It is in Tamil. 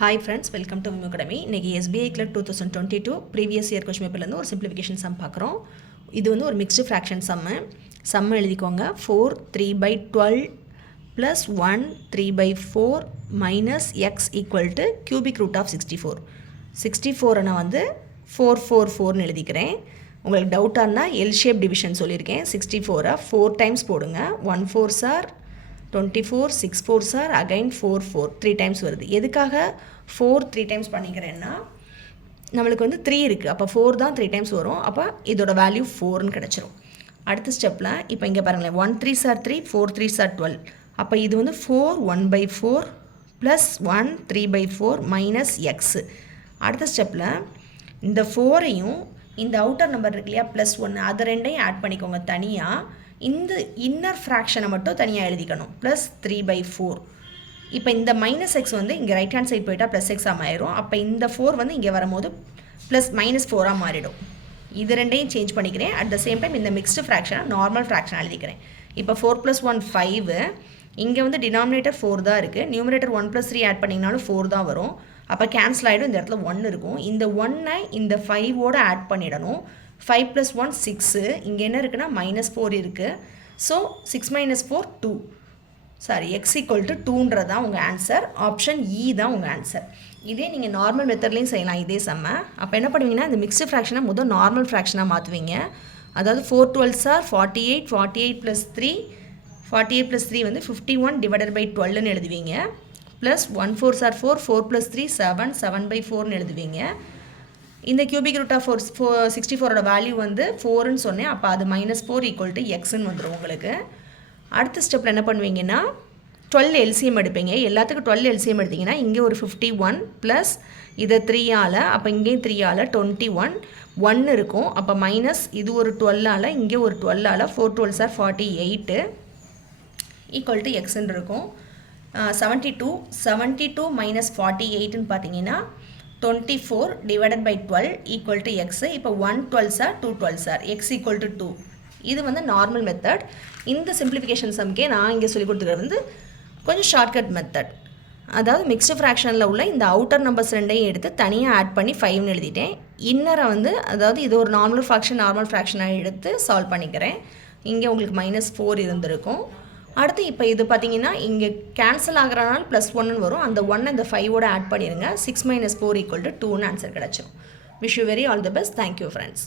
Hi friends, welcome to Vim Academy. இன்னைக்கு SBI Clerk 2022 previous year question paper ல ஒரு simplification sum பார்க்குறோம். இது வந்து ஒரு mixed fraction sum எழுதிக்கோங்க. 4 3/12 plus 1 3/4 minus x equal to cubic root of 64. 64 நான் வந்து 444 எழுதிக்கிறேன். உங்களுக்கு டவுட்டாக இருந்தால் L shape division சொல்லியிருக்கேன். 64 4 times போடுங்க. 1 4s are 24 6 4s are again 4 4 3 times வருது. எதுக்காக 4 3 times பண்ணிக்கிறேன்னா நம்மளுக்கு வந்து 3 இருக்குது, அப்போ 4 தான் 3 times வரும், அப்போ இதோட வேல்யூ 4ன்னு கிடச்சிரும். அடுத்த ஸ்டெப்பில் இப்போ இங்கே பாருங்களேன், 1 3s are 3 4 3s are 12, அப்போ இது வந்து 4 1/4 ப்ளஸ் 1 3/4 மைனஸ் எக்ஸு. அடுத்த ஸ்டெப்பில் இந்த 4ஐயும் இந்த அவுட்டர் நம்பர் இருக்கு இல்லையா ப்ளஸ் 1 அது ரெண்டையும் ஆட் பண்ணிக்கோங்க தனியாக. இந்த இன்னர் ஃப்ராக்ஷனை மட்டும் தனியாக எழுதிக்கணும், ப்ளஸ் 3/4. இப்போ இந்த மைனஸ் எக்ஸ் வந்து இங்கே ரைட் ஹேண்ட் சைட் போயிட்டால் ப்ளஸ் எக்ஸாக மாறிடும், அப்போ இந்த 4 வந்து இங்கே வரும்போது ப்ளஸ் -4ஆக மாறிடும். இது ரெண்டையும் சேஞ்ச் பண்ணிக்கிறேன். அட் த சேம் டைம் இந்த மிக்ஸ்டு ஃப்ராக்ஷனை நார்மல் ஃப்ராக்ஷன் எழுதிக்கிறேன். இப்போ 4 + 1 5, இங்கே வந்து டினாமினேட்டர் 4 தான் இருக்குது, நியூமரேட்டர் 1 + 3 ஆட் பண்ணிங்கனாலும் 4 தான் வரும், அப்போ கேன்சல் ஆகிடும். இந்த இடத்துல 1 இருக்கும், இந்த 1ஐ இந்த 5ஓடு ஆட் பண்ணிடணும். 5 + 1 6, இங்கே என்ன இருக்குன்னா -4 இருக்குது. ஸோ 6 - 4 2, சாரி x = 2ன்றது தான் உங்கள் ஆன்சர். ஆப்ஷன் இ தான் உங்கள் ஆன்சர். இதே நீங்கள் நார்மல் மெத்தட்லேயும் செய்யலாம் இதே செம்ம. அப்போ என்ன பண்ணுவீங்கன்னா இந்த மிக்ஸ்டு ஃப்ராக்ஷனை முதல் நார்மல் ஃப்ராக்ஷனாக மாற்றுவீங்க. அதாவது 4 12s are 48 48 + 3 48 + 3 வந்து 51/12ன்னு எழுதுவீங்க. ப்ளஸ் 1 4s are 4 4 + 3 7 7/4ன்னு எழுதுவீங்க. இந்த cubic root of 64ஓட வேல்யூ வந்து 4ன்னு சொன்னேன், அப்போ அது -4 = xன்னு வந்துடும் உங்களுக்கு. அடுத்த ஸ்டெப்பில் என்ன பண்ணுவீங்கன்னா 12 LCM எடுப்பீங்க. எல்லாத்துக்கும் 12 LCM எடுத்திங்கன்னா இங்கே ஒரு 51 ப்ளஸ் இதை 3ஆல், அப்போ இங்கேயும் 3ஆல் 21 1 இருக்கும், அப்போ மைனஸ் இது ஒரு 12ஆல், இங்கே ஒரு 12ஆல் 4 12s are 48 = xன்னு இருக்கும். 72 72 - 48ன்னு பார்த்தீங்கன்னா 24/12 = x. இப்போ 1 12s are 2 12s are x = 2. இது வந்து நார்மல் மெத்தட். இந்த சிம்பிளிஃபிகேஷன் சம்கே நான் இங்கே சொல்லி கொடுத்துக்கிறது வந்து கொஞ்சம் ஷார்ட்கட் மெத்தட். அதாவது மிக்ஸ்டு ஃப்ராக்ஷனில் உள்ள இந்த அவுட்டர் நம்பர்ஸ் ரெண்டையும் எடுத்து தனியாக ஆட் பண்ணி 5ன்னு எழுதிட்டேன். இன்னரை வந்து அதாவது இது ஒரு நார்மல் ஃப்ராக்ஷனாக எடுத்து சால்வ் பண்ணிக்கிறேன். இங்கே உங்களுக்கு -4 இருந்திருக்கும். அடுத்து இப்போ இது பார்த்தீங்கன்னா இங்கே கேன்சல் ஆகிறனால +1ன்னு வரும், அந்த 1 இந்த 5ஓட ஆட் பண்ணிடுங்க. 6 - 4 = 2ன்னு ஆன்சர் கிடச்சிடும். Wish you very all the best. Thank you friends.